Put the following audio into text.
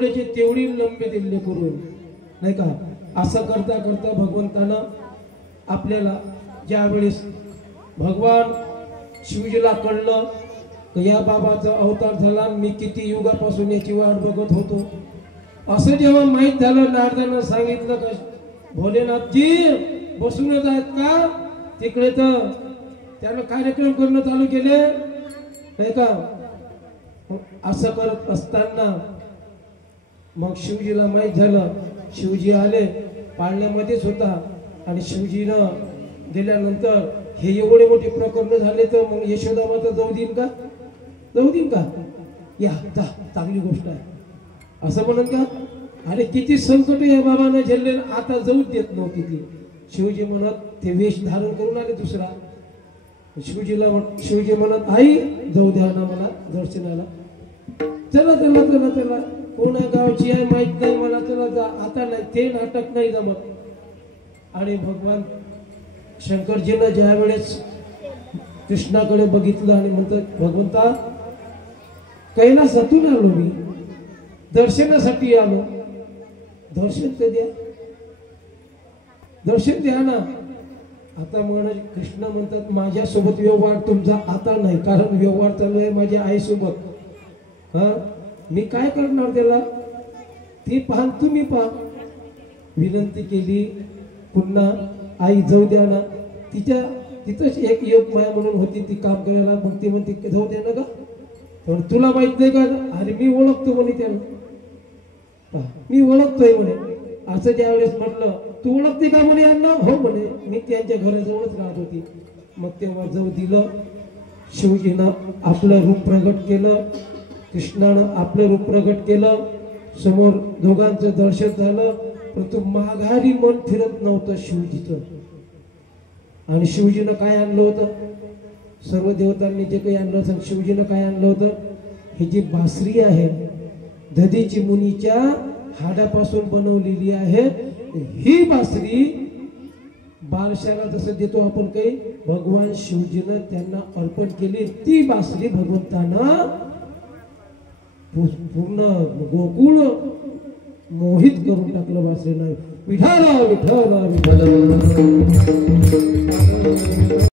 जेवढ्याची तेवढी लंबी दिल्ली करून नाही का. असं करता करता भगवंतानं आपल्याला ज्यावेळेस भगवान शिवजीला कळलं की या बाबाचा अवतार झाला, मी किती युगापासून याची वाट बघत होतो, असं जेव्हा माहीत झालं नारदानं सांगितलं का भोलेनाथजी बसूनच आहेत का तिकडे, तर त्यानं कार्यक्रम करणं चालू केले नाही का. असं करत असताना मग शिवजीला माहीत झालं, शिवजी आले पाळण्यामध्येच होता आणि शिवजीनं गेल्यानंतर हे एवढे मोठे प्रकरण झाले तर मग यशोदा माता जाऊ देईन का, जाऊ देईन का, या जा चांगली गोष्ट आहे असं म्हणत का. अरे किती संकट या बाबानं झेलले, आता जाऊ देत नव्हती ती. शिवजी म्हणत ते वेश धारण करून आले दुसरा. शिवजी म्हणत आई जाऊ द्या ना मला दर्शनाला, चला चला चला चला, कोणा गावची आहे माहित नाही मला, चला जा, आता नाही, ते नाटक नाही जमत. आणि भगवान शंकरजीनं ज्या वेळेस कृष्णाकडे बघितलं आणि म्हणतात भगवंता कैलासातून आलो मी, दर्शनासाठी आलो, दर्शन ते द्या, दर्शन द्या ना. आता म्हणे कृष्ण म्हणतात माझ्यासोबत व्यवहार तुमचा आता नाही, कारण व्यवहार चालू आहे माझ्या आईसोबत. हा मी काय करणार त्याला, ती पहा तुम्ही पहा. विनंती केली पुन्हा, आई जाऊ द्या ना. तिथंच एक योग माया म्हणून होती ती काम करायला, मग ती म्हणते जाऊ द्या ना का, पण तुला माहित नाही का, अरे मी ओळखतो म्हणे त्याला, मी ओळखतोय म्हणे. असं ज्यावेळेस म्हटलं तू ओळखते का म्हणे यांना, हो म्हणे मी त्यांच्या घराजवळच राहत होती. मग तेव्हा जाऊ दिलं. शिवजीनं आपलं रूप प्रगट केलं, कृष्णानं आपलं रूप प्रगट केलं, समोर दोघांचं दर्शन झालं. परंतु माघारी मन फिरत नव्हतं शिवजीचं. आणि शिवजीनं काय आणलं होतं, सर्व देवतांनी जे काही आणलं होतं, शिवजीनं काय आणलं होतं, ही जी बासरी आहे दधीची मुनीच्या हाडापासून बनवलेली आहे, ही बासरी बालशाला जसं देतो आपण काही, भगवान शिवजीनं त्यांना अर्पण केली. ती बासरी भगवंतानं पूर्ण गोकुळ मोहित करून टाकलं बासरीनं. विठाला विठाला विठाला.